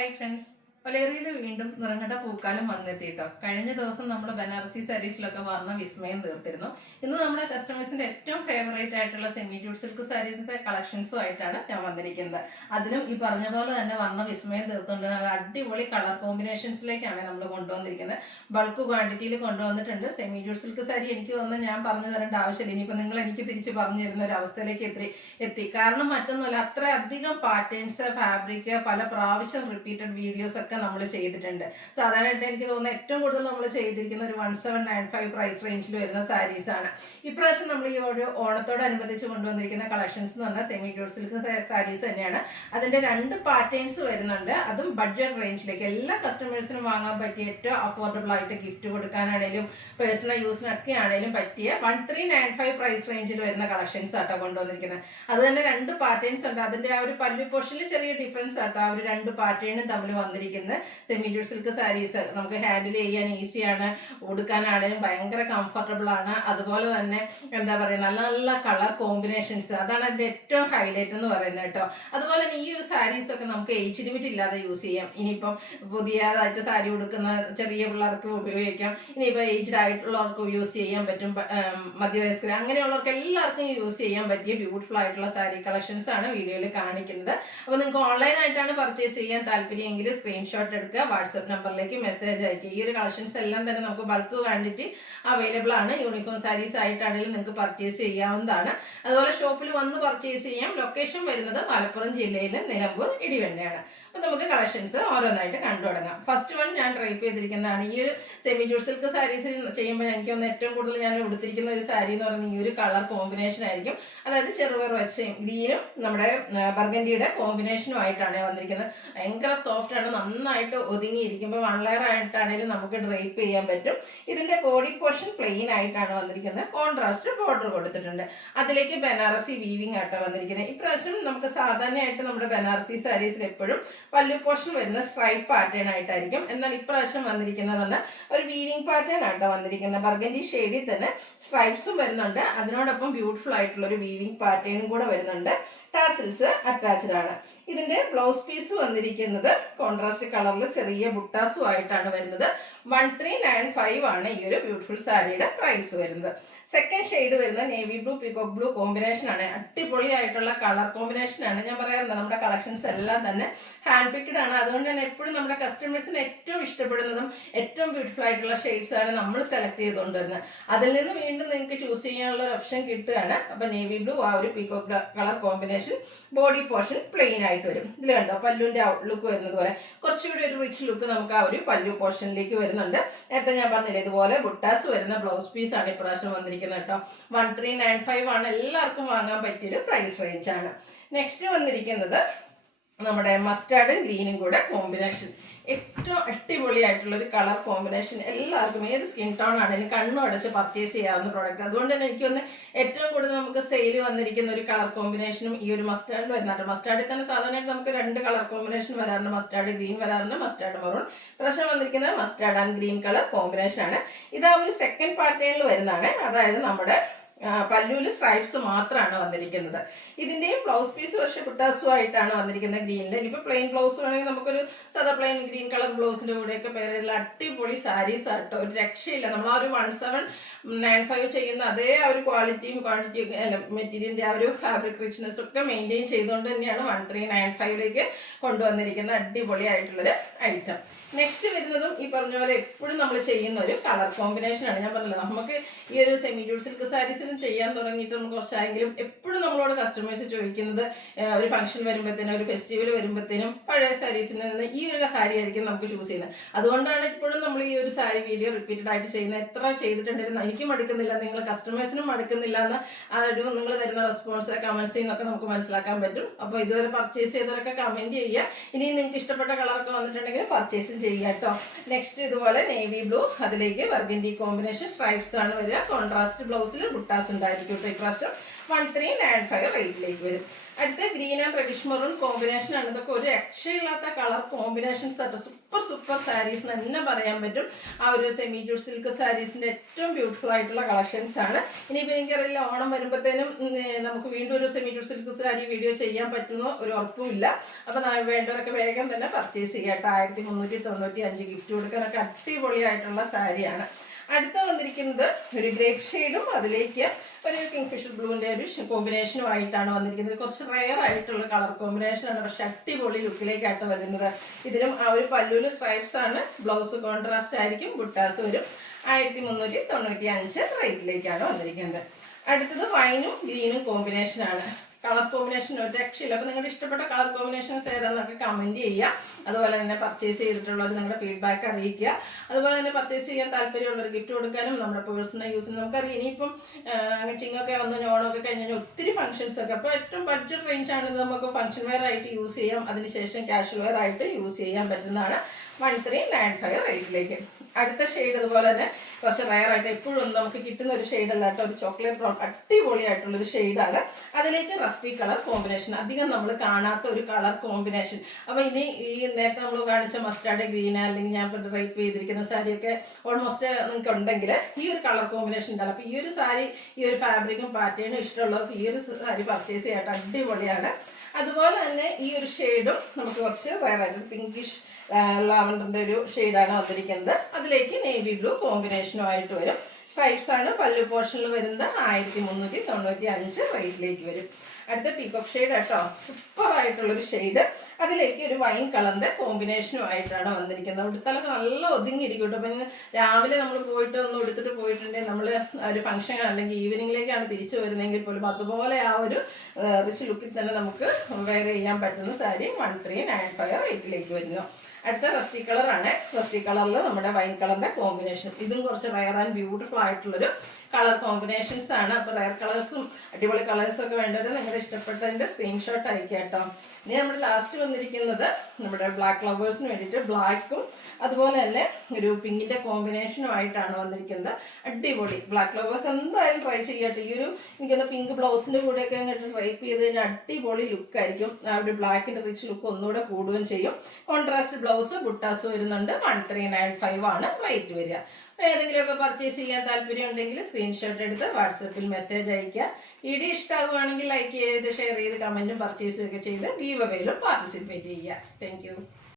Hi friends, ഒലേറിയിൽ വീണ്ടും നിറങ്ങട്ട പൂക്കാലം വന്നെത്തി കേട്ടോ. കഴിഞ്ഞ ദിവസം നമ്മൾ ബനാറസി സാരീസിലൊക്കെ വന്ന വിസ്മയം തീർത്തിരുന്നു. ഇന്ന് നമ്മുടെ കസ്റ്റമേഴ്സിന്റെ ഏറ്റവും ഫേവറേറ്റ് ആയിട്ടുള്ള സെമി ജൂട്ട് സിൽക്ക് സാരീസിന്റെ കളക്ഷൻസും ആയിട്ടാണ് ഞാൻ വന്നിരിക്കുന്നത്. അതിലും ഈ പറഞ്ഞ പോലെ തന്നെ വന്ന വിസ്മയം തീർത്തുകൊണ്ട് നല്ല അടിപൊളി കളർ കോമ്പിനേഷൻസിലേക്കാണ് നമ്മൾ കൊണ്ടുവന്നിരിക്കുന്നത്. ബൾക്ക് ക്വാണ്ടിറ്റിയിൽ കൊണ്ടുവന്നിട്ടുണ്ട്. സെമി ജൂട്ട് സിൽക്ക് സാരി എനിക്ക് തോന്നുന്നത് ഞാൻ പറഞ്ഞു തരേണ്ട ആവശ്യമില്ല. ഇനിയിപ്പോൾ നിങ്ങൾ എനിക്ക് തിരിച്ച് പറഞ്ഞു തരുന്ന ഒരു അവസ്ഥയിലേക്ക് എത്തി. കാരണം മറ്റൊന്നുമല്ല, അത്ര അധികം പാറ്റേൺസ്, ഫാബ്രിക്, പല പ്രാവശ്യം റിപ്പീറ്റഡ് വീഡിയോസ് ഒക്കെ നമ്മൾ ചെയ്തിട്ടുണ്ട്. സാധാരണയായിട്ട് എനിക്ക് തോന്നുന്നത് ഏറ്റവും കൂടുതൽ നമ്മൾ ചെയ്തിരിക്കുന്ന ഒരു 1795 പ്രൈസ് റേഞ്ചിൽ വരുന്ന സാരീസാണ്. ഇപ്രാവശ്യം നമ്മൾ ഈ ഒരു ഓണത്തോടനുബന്ധിച്ച് കൊണ്ടുവന്നിരിക്കുന്ന കളക്ഷൻസ് എന്ന് പറഞ്ഞാൽ സെമി ജൂട്ട് സിൽക്ക് സാരീസ് തന്നെയാണ്. അതിൻ്റെ 2 പാറ്റേൺസ് വരുന്നുണ്ട്. അതും ബഡ്ജറ്റ് റേഞ്ചിലേക്ക് എല്ലാ കസ്റ്റമേഴ്സിനും വാങ്ങാൻ പറ്റിയ ഏറ്റവും അഫോർഡബിൾ ആയിട്ട് ഗിഫ്റ്റ് കൊടുക്കാനാണെങ്കിലും പേഴ്സണൽ യൂസിനൊക്കെ ആണെങ്കിലും പറ്റിയ 1395 പ്രൈസ് റേഞ്ചിൽ വരുന്ന കളക്ഷൻസ് ആട്ടോ കൊണ്ടുവന്നിരിക്കുന്നത്. അത് തന്നെ 2 പാറ്റേൺസ് ഉണ്ട്. അതിൻ്റെ ആ ഒരു പല്ലു പോർഷനിൽ ചെറിയ ഡിഫറൻസ് ആട്ടോ ആ ഒരു 2 പാറ്റേണും തമ്മിൽ വന്നിരിക്കുന്നത്. സെമി ജൂട്ട് സിൽക്ക് സാരീസ് നമുക്ക് ഹാൻഡിൽ ചെയ്യാൻ ഈസിയാണ്, ഉടുക്കാനാണെങ്കിലും ഭയങ്കര കംഫർട്ടബിൾ ആണ്. അതുപോലെ തന്നെ എന്താ പറയുക, നല്ല നല്ല കളർ കോമ്പിനേഷൻസ്, അതാണ് അതിൻ്റെ ഏറ്റവും ഹൈലൈറ്റ് എന്ന് പറയുന്നത് കേട്ടോ. അതുപോലെ തന്നെ ഈ ഒരു സാരീസ് ഒക്കെ നമുക്ക് ഏജ് ലിമിറ്റ് ഇല്ലാതെ യൂസ് ചെയ്യാം. ഇനിയിപ്പം പുതിയതായിട്ട് സാരി ഉടുക്കുന്ന ചെറിയ പിള്ളേർക്ക് ഉപയോഗിക്കാം, ഇനിയിപ്പോൾ ഏജ്ഡ് ആയിട്ടുള്ളവർക്ക് യൂസ് ചെയ്യാൻ പറ്റും, മധ്യവയസ്കർ അങ്ങനെയുള്ളവർക്ക് എല്ലാവർക്കും യൂസ് ചെയ്യാൻ പറ്റിയ ബ്യൂട്ടിഫുൾ ആയിട്ടുള്ള സാരി കളക്ഷൻസ് ആണ് വീഡിയോയിൽ കാണിക്കുന്നത്. അപ്പോൾ നിങ്ങൾക്ക് ഓൺലൈനായിട്ടാണ് പർച്ചേസ് ചെയ്യാൻ താല്പര്യമെങ്കിൽ സ്ക്രീൻഷോട്ട് എടുക്കുക, വാട്സപ്പ് നമ്പറിലേക്ക് മെസ്സേജ് അയക്കുക. ഈ ഒരു കളക്ഷൻസ് എല്ലാം തന്നെ നമുക്ക് ബൾക്ക് ക്വാണ്ടിറ്റി അവൈലബിൾ ആണ്. യൂണിഫോം സാരീസ് ആയിട്ടാണെങ്കിലും നിങ്ങൾക്ക് പർച്ചേസ് ചെയ്യാവുന്നതാണ്. അതുപോലെ ഷോപ്പിൽ വന്ന് പർച്ചേസ് ചെയ്യാം. ലൊക്കേഷൻ വരുന്നത് മലപ്പുറം ജില്ലയിലെ നിലമ്പൂർ ഇടിവണ്ണയാണ്. അപ്പോൾ നമുക്ക് കളക്ഷൻസ് ഓരോന്നായിട്ട് കണ്ടു തുടങ്ങാം. ഫസ്റ്റ് വൺ ഞാൻ ട്രൈപ്പ് ചെയ്തിരിക്കുന്നതാണ്. ഈ ഒരു സെമി ജൂട്ട് സിൽക്ക് സാരീസ് ചെയ്യുമ്പോൾ എനിക്കൊന്ന് ഏറ്റവും കൂടുതൽ ഞാൻ ഉടുത്തിരിക്കുന്ന ഒരു സാരി എന്ന് പറയുന്നത് ഈ ഒരു കളർ കോമ്പിനേഷൻ ആയിരിക്കും. അതായത് ചെറുപയർ വെച്ചയും ഗ്രീനും നമ്മുടെ ബർഗൻഡിയുടെ കോമ്പിനേഷനും ആയിട്ടാണ് വന്നിരിക്കുന്നത്. ഭയങ്കര സോഫ്റ്റ് ആണ്, നന്നായിട്ട് ഒതുങ്ങിയിരിക്കുമ്പോൾ 1 ലെയർ ആയിട്ടാണെങ്കിലും നമുക്ക് ഡ്രൈപ്പ് ചെയ്യാൻ പറ്റും. ഇതിൻ്റെ ബോഡി പോർഷൻ പ്ലെയിൻ ആയിട്ടാണ് വന്നിരിക്കുന്നത്. കോൺട്രാസ്റ്റ് ബോർഡർ കൊടുത്തിട്ടുണ്ട്. അതിലേക്ക് ബനാറസി വീവിങ് ആയിട്ടാണ് വന്നിരിക്കുന്നത്. ഇപ്രാവശ്യം നമുക്ക് സാധാരണയായിട്ട് നമ്മുടെ ബനാറസി സാരീസിൽ എപ്പോഴും പല്ലു പോർഷൻ വരുന്ന സ്ട്രൈപ്പ് പാറ്റേൺ ആയിട്ടായിരിക്കും. എന്നാൽ ഇപ്രാവശ്യം വന്നിരിക്കുന്നതെന്ന് ഒരു വീവിങ് പാറ്റേൺ ആയിട്ടാണ് വന്നിരിക്കുന്നത്. ബർഗൻഡി ഷെയ്ഡിൽ തന്നെ സ്ട്രൈപ്സും വരുന്നുണ്ട്. അതിനോടൊപ്പം ബ്യൂട്ടിഫുൾ ആയിട്ടുള്ള ഒരു വീവിങ് പാറ്റേണും കൂടെ വരുന്നുണ്ട്. ടാസിൽസ് അറ്റാച്ച്ഡ് ആണ്. ഇതിന്റെ ബ്ലൗസ് പീസ് വന്നിരിക്കുന്നത് കോൺട്രാസ്റ്റ് കളറിൽ ചെറിയ ബുട്ടാസും ആയിട്ടാണ് വരുന്നത്. 1395 ആണ് ഈ ഒരു ബ്യൂട്ടിഫുൾ സാരിയുടെ പ്രൈസ് വരുന്നത്. സെക്കൻഡ് ഷെയ്ഡ് വരുന്നത് navy blue peacock blue combination ആണ്. അടിപൊളിയായിട്ടുള്ള കളർ കോമ്പിനേഷൻ ആണ്. ഞാൻ പറയാറുണ്ട് നമ്മുടെ കളക്ഷൻസ് എല്ലാം തന്നെ ഹാൻഡ് പിക്ഡ് ആണ്. അതുകൊണ്ട് തന്നെ എപ്പോഴും നമ്മുടെ കസ്റ്റമേഴ്സിന് ഏറ്റവും ഇഷ്ടപ്പെടുന്നതും ഏറ്റവും ബ്യൂട്ടിഫുൾ ആയിട്ടുള്ള ഷെയ്ഡ്സ് ആണ് നമ്മൾ സെലക്ട് ചെയ്തുകൊണ്ടുവരുന്നത്. അതിൽ നിന്ന് വീണ്ടും നിങ്ങൾക്ക് ചൂസ് ചെയ്യാനുള്ള ഒരു ഓപ്ഷൻ കിട്ടുകയാണ്. അപ്പോൾ നേവി ബ്ലൂ ആ ഒരു peacock colour combination, body portion plain ആയിട്ട് വരും. ഇതിൽ കണ്ടോ പല്ലുവിൻ്റെ ഔട്ട്ലുക്ക് വരുന്നത് പോലെ കുറച്ചുകൂടി ഒരു റിച്ച് ലുക്ക് നമുക്ക് ആ ഒരു പല്ലു പോർഷനിലേക്ക് വരുന്നുണ്ട്. നേരത്തെ ഞാൻ പറഞ്ഞില്ലേ, ഇതുപോലെ ബുട്ടാസ് വരുന്ന ബ്ലൗസ് പീസ് ആണ് ഇപ്രാവശ്യം വന്നിരിക്കുന്നത് കേട്ടോ. 1395 ആണ്. എല്ലാവർക്കും വാങ്ങാൻ പറ്റിയൊരു പ്രൈസ് റേഞ്ച് ആണ്. നെക്സ്റ്റ് വന്നിരിക്കുന്നത് നമ്മുടെ മസ്റ്റാർഡും ഗ്രീനും കൂടെ കോമ്പിനേഷൻ. ഏറ്റവും അടിപൊളിയായിട്ടുള്ളൊരു കളർ കോമ്പിനേഷൻ. എല്ലാവർക്കും ഏത് സ്കിൻ ടോൺ ആണെങ്കിലും കണ്ണും അടച്ച് പർച്ചേസ് ചെയ്യാവുന്ന പ്രോഡക്റ്റ്. അതുകൊണ്ട് തന്നെ എനിക്കൊന്ന് ഏറ്റവും കൂടുതൽ നമുക്ക് സെയിൽ വന്നിരിക്കുന്ന ഒരു കളർ കോമ്പിനേഷനും ഈ ഒരു മസ്റ്റാർഡിൽ വരുന്നുണ്ട്. മസ്റ്റാർഡിൽ തന്നെ സാധാരണയായിട്ട് നമുക്ക് 2 കളർ കോമ്പിനേഷൻ വരാറുണ്ട്. മസ്റ്റാർഡ് ഗ്രീൻ വരാറുണ്ട്, മസ്റ്റാർഡ് മെറൂൺ. പ്രശ്നം വന്നിരിക്കുന്നത് mustard and green colour combination ആണ്. ഇതാ ഒരു സെക്കൻഡ് പാറ്റേണിൽ വരുന്നതാണ്. അതായത് നമ്മുടെ പല്ലുവിൽ സ്ട്രൈപ്സ് മാത്രമാണ് വന്നിരിക്കുന്നത്. ഇതിൻ്റെയും ബ്ലൗസ് പീസ് പക്ഷേ കുട്ടാസും ആയിട്ടാണ് വന്നിരിക്കുന്നത് ഗ്രീനിൽ. ഇനിയിപ്പോൾ പ്ലെയിൻ ബ്ലൗസ് വേണമെങ്കിൽ നമുക്കൊരു സാധാ പ്ലെയിൻ ഗ്രീൻ കളർ ബ്ലൗസിൻ്റെ കൂടെയൊക്കെ പേരുള്ള അടിപൊളി സാരീസ് ആട്ടോ. ഒരു രക്ഷയില്ല. നമ്മൾ ആ ഒരു 1795 ചെയ്യുന്ന അതേ ആ ഒരു ക്വാളിറ്റിയും ക്വാണ്ടിറ്റിയും മെറ്റീരിയലിൻ്റെ ആ ഒരു ഫാബ്രിക് റിച്ച്നെസ് ഒക്കെ മെയിൻറ്റെയിൻ ചെയ്തുകൊണ്ട് തന്നെയാണ് 1395 കൊണ്ടുവന്നിരിക്കുന്ന അടിപൊളിയായിട്ടുള്ളൊരു ഐറ്റം. നെക്സ്റ്റ് വരുന്നതും ഈ പറഞ്ഞ പോലെ എപ്പോഴും നമ്മൾ ചെയ്യുന്ന ഒരു കളർ കോമ്പിനേഷൻ ആണ്. ഞാൻ പറഞ്ഞല്ലോ, നമുക്ക് ഈ ഒരു സെമി ജൂട്ട് സിൽക്ക് സാരീസിനും ചെയ്യാൻ തുടങ്ങിയിട്ട് നമുക്ക് കുറച്ചായെങ്കിലും എപ്പോഴും നമ്മളോട് കസ്റ്റമേഴ്സ് ചോദിക്കുന്നത് ഒരു ഫംഗ്ഷൻ വരുമ്പോഴത്തേനും ഒരു ഫെസ്റ്റിവൽ വരുമ്പോഴത്തേനും പഴയ സാരീസിൽ നിന്ന് ഈ ഒരു സാരി ആയിരിക്കും നമുക്ക് ചൂസ് ചെയ്യുന്നത്. അതുകൊണ്ടാണ് ഇപ്പോഴും നമ്മൾ ഈ ഒരു സാരി വീഡിയോ റിപ്പീറ്റഡ് ആയിട്ട് ചെയ്യുന്നത്. എത്ര ചെയ്തിട്ടുണ്ടെങ്കിലും എനിക്ക് മടുക്കുന്നില്ല, നിങ്ങൾ കസ്റ്റമേഴ്സിനും മടുക്കുന്നില്ല എന്ന് ആ ഒരു നിങ്ങൾ തരുന്ന റെസ്പോൺസ് കമൻസിൽ നിന്നൊക്കെ നമുക്ക് മനസ്സിലാക്കാൻ പറ്റും. അപ്പോൾ ഇതുവരെ പർച്ചേസ് ചെയ്തവരൊക്കെ കമൻറ്റ് ചെയ്യുക. ഇനി നിങ്ങൾക്ക് ഇഷ്ടപ്പെട്ട കളറൊക്കെ വന്നിട്ടുണ്ടെങ്കിൽ പർച്ചേസ് ചെയ്യാം കേട്ടോ. നെക്സ്റ്റ് ഇതുപോലെ നേവി ബ്ലൂ, അതിലേക്ക് ബർഗൻഡി കോമ്പിനേഷൻ സ്ട്രൈപ്സ് ആണ് വരിക. കോൺട്രാസ്റ്റ് ബ്ലൗസിൽ ബുട്ടാസ് ബുട്ടാസ് ഉണ്ടായിരിക്കും കേട്ടോ. ഇപ്രാവശ്യം 1395 റേറ്റിലേക്ക് വരും. അടുത്ത green and reddish maroon combination ആണ്. ഇതൊക്കെ ഒരു രക്ഷയില്ലാത്ത കളർ കോമ്പിനേഷൻസ് ആയിട്ട് സൂപ്പർ സാരീസ് തന്നെ പറയാൻ പറ്റും. ആ ഒരു സെമി ജൂട്ട് സിൽക്ക് സാരീസിന്റെ ഏറ്റവും ബ്യൂട്ടിഫുൾ ആയിട്ടുള്ള കളക്ഷൻസ് ആണ്. ഇനിയിപ്പോൾ എനിക്കറിയില്ല, ഓണം വരുമ്പോഴത്തേനും നമുക്ക് വീണ്ടും ഒരു semi jute silk sari video ചെയ്യാൻ പറ്റുമോ ഒരു ഉറപ്പുമില്ല. അപ്പം വേണ്ടവരൊക്കെ വേഗം തന്നെ പർച്ചേസ് ചെയ്യാട്ടോ. 1395 ഗിഫ്റ്റ് കൊടുക്കാനൊക്കെ അടിപൊളിയായിട്ടുള്ള സാരിയാണ്. അടുത്ത വന്നിരിക്കുന്നത് ഒരു ഗ്രേപ്പ് ഷെയ്ഡും അതിലേക്ക് ഒരു കിങ്ഫിഷർ ബ്ലൂവിൻ്റെ ഒരു കോമ്പിനേഷനുമായിട്ടാണ് വന്നിരിക്കുന്നത്. കുറച്ച് റെയർ ആയിട്ടുള്ള കളർ കോമ്പിനേഷനാണ്, പക്ഷെ അടിപൊളി ലുക്കിലേക്കായിട്ട് വരുന്നത്. ഇതിലും ആ ഒരു പല്ലുവിൽ സ്ട്രൈപ്സ് ആണ്, ബ്ലൗസ് കോൺട്രാസ്റ്റ് ആയിരിക്കും, ബുട്ടാസ് വരും. 1395 റേറ്റിലേക്കാണ് വന്നിരിക്കുന്നത്. അടുത്തത് വൈനും ഗ്രീനും കോമ്പിനേഷനാണ്. കളർ കോമ്പിനേഷൻ ഒരു രക്ഷയില്ല. അപ്പോൾ നിങ്ങളുടെ ഇഷ്ടപ്പെട്ട കളർ കോമ്പിനേഷൻസ് ഏതാണെന്നൊക്കെ കമൻറ്റ് ചെയ്യുക. അതുപോലെ തന്നെ പർച്ചേസ് ചെയ്തിട്ടുള്ളവർ നിങ്ങളുടെ ഫീഡ്ബാക്ക് അറിയിക്കുക. അതുപോലെ തന്നെ പർച്ചേസ് ചെയ്യാൻ താല്പര്യമുള്ളവർ ഗിഫ്റ്റ് കൊടുക്കാനും നമ്മുടെ പേഴ്സണൽ യൂസിന് നമുക്കറിയാം. ഇനിയിപ്പം ചിങ്ങൊക്കെ വന്ന് ഓണമൊക്കെ കഴിഞ്ഞാൽ ഒത്തിരി ഫംഗ്ഷൻസ് ഒക്കെ, അപ്പോൾ ഏറ്റവും ബഡ്ജറ്റ് റേഞ്ചാണ് ഇത്. നമുക്ക് ഫംഗ്ഷൻ വെയർ ആയിട്ട് യൂസ് ചെയ്യാം, അതിനുശേഷം ക്യാഷ്വൽ വെയർ ആയിട്ട് യൂസ് ചെയ്യാൻ പറ്റുന്നതാണ്. 1395 റേറ്റിലേക്ക്. അടുത്ത ഷെയ്ഡ് അതുപോലെ തന്നെ കുറച്ച് റയർ ആയിട്ട് എപ്പോഴും നമുക്ക് കിട്ടുന്ന ഒരു ഷെയ്ഡല്ല കേട്ടോ. ഒരു ചോക്ലേറ്റ് ബ്രൗൺ അടിപൊളിയായിട്ടുള്ളൊരു ഷെയ്ഡാണ്. അതിലേക്ക് റസ്റ്റി കളർ കോമ്പിനേഷൻ, അധികം നമ്മൾ കാണാത്ത ഒരു കളർ കോമ്പിനേഷൻ. അപ്പോൾ ഇനി ഈ നേരത്തെ നമ്മൾ കാണിച്ച മസ്റ്റാർഡ് ഗ്രീൻ അല്ലെങ്കിൽ ഞാൻ ഇപ്പോൾ റേപ്പ് ചെയ്തിരിക്കുന്ന സാരിയൊക്കെ ഓൾമോസ്റ്റ് നിങ്ങൾക്ക് ഉണ്ടെങ്കിൽ ഈ ഒരു കളർ കോമ്പിനേഷൻ ഉണ്ടാകും. അപ്പോൾ ഈ ഒരു സാരി, ഈ ഒരു ഫാബ്രിക്കും പാറ്റേണും ഇഷ്ടമുള്ളവർക്ക് ഈ ഒരു സാരി പർച്ചേസ് ചെയ്യാനായിട്ട് അടിപൊളിയാണ്. അതുപോലെ തന്നെ ഈ ഒരു ഷെയ്ഡും നമുക്ക് കുറച്ച് വേറായിട്ട് പിങ്കിഷ് ലാവൻഡറിൻ്റെ ഒരു ഷെയ്ഡാണ് വന്നിരിക്കുന്നത്. അതിലേക്ക് നേവി ബ്ലൂ കോമ്പിനേഷനുമായിട്ട് വരും. സ്ട്രൈപ്സ് ആണ് പല്ലു പോർഷനിൽ വരുന്നത്. 1395 റേറ്റിലേക്ക് വരും. അടുത്ത പീകോക്ക് ഷെയ്ഡ് കേട്ടോ, സൂപ്പറായിട്ടുള്ളൊരു ഷെയ്ഡ്. അതിലേക്ക് ഒരു വൈൻ കളറിൻ്റെ കോമ്പിനേഷനുമായിട്ടാണ് വന്നിരിക്കുന്നത്. ഉടുത്താലൊക്കെ നല്ല ഒതുങ്ങിയിരിക്കും കേട്ടോ. അപ്പം രാവിലെ നമ്മൾ പോയിട്ട് ഒന്ന് ഉടുത്തിട്ട് പോയിട്ടുണ്ടെങ്കിൽ നമ്മൾ ഒരു ഫംഗ്ഷൻ അല്ലെങ്കിൽ ഈവനിങ്ങിലേക്കാണ് തിരിച്ചു വരുന്നതെങ്കിൽ പോലും അതുപോലെ ആ ഒരു റിച്ച് ലുക്കിൽ തന്നെ നമുക്ക് വെയർ ചെയ്യാൻ പറ്റുന്ന സാരി 1395 റേറ്റിലേക്ക് വരുന്നു. അടുത്ത റസ്റ്റി കളറാണ്. റസ്റ്റി കളറിൽ നമ്മുടെ വൈൻ കളറിൻ്റെ കോമ്പിനേഷൻ. ഇതും കുറച്ച് റയർ ആൻഡ് ബ്യൂട്ടിഫുൾ ആയിട്ടുള്ളൊരു കളർ കോമ്പിനേഷൻസ് ആണ്. അപ്പോൾ റയർ കളേഴ്സും അടിപൊളി കളേഴ്സും ഒക്കെ വേണ്ടവർ നിങ്ങളുടെ ഇഷ്ടപ്പെട്ടതിൻ്റെ സ്ക്രീൻഷോട്ട് അയക്കുക കേട്ടോ. ഇനി നമ്മുടെ ലാസ്റ്റ് വന്നിരിക്കുന്നത് നമ്മുടെ ബ്ലാക്ക് ലവേഴ്സിന് വേണ്ടിയിട്ട് ബ്ലാക്കും അതുപോലെ തന്നെ ഒരു പിങ്കിൻ്റെ കോമ്പിനേഷനുമായിട്ടാണ് വന്നിരിക്കുന്നത്. അടിപൊളി ബ്ലാക്ക് ലവേഴ്സ് എന്തായാലും ട്രൈ ചെയ്യട്ടെ. ഈ ഒരു എനിക്കൊന്ന് പിങ്ക് ബ്ലൗസിൻ്റെ കൂടെയൊക്കെ അങ്ങോട്ട് ട്രൈപ്പ് ചെയ്ത് കഴിഞ്ഞാൽ അടിപൊളി ലുക്കായിരിക്കും. ആ ഒരു ബ്ലാക്കിൻ്റെ റിച്ച് ലുക്ക് ഒന്നുകൂടെ കൂടുകയും ചെയ്യും. കോൺട്രാസ്റ്റ് ബ്ലൗസ് ബുട്ടാസ് വരുന്നുണ്ട്. 1395 ആണ് റേറ്റ് വരിക. ഏതെങ്കിലുമൊക്കെ പർച്ചേസ് ചെയ്യാൻ താല്പര്യം ഉണ്ടെങ്കിൽ സ്ക്രീൻഷോട്ട് എടുത്ത് വാട്സപ്പിൽ മെസ്സേജ് അയയ്ക്കുക. വീഡിയോ ഇഷ്ടമാകുവാണെങ്കിൽ ലൈക്ക് ചെയ്ത് ഷെയർ ചെയ്ത് കമൻറ്റും പർച്ചേസും ഒക്കെ ചെയ്ത് ഗീവ് അവേയിലും പാർട്ടിസിപ്പേറ്റ് ചെയ്യുക. താങ്ക്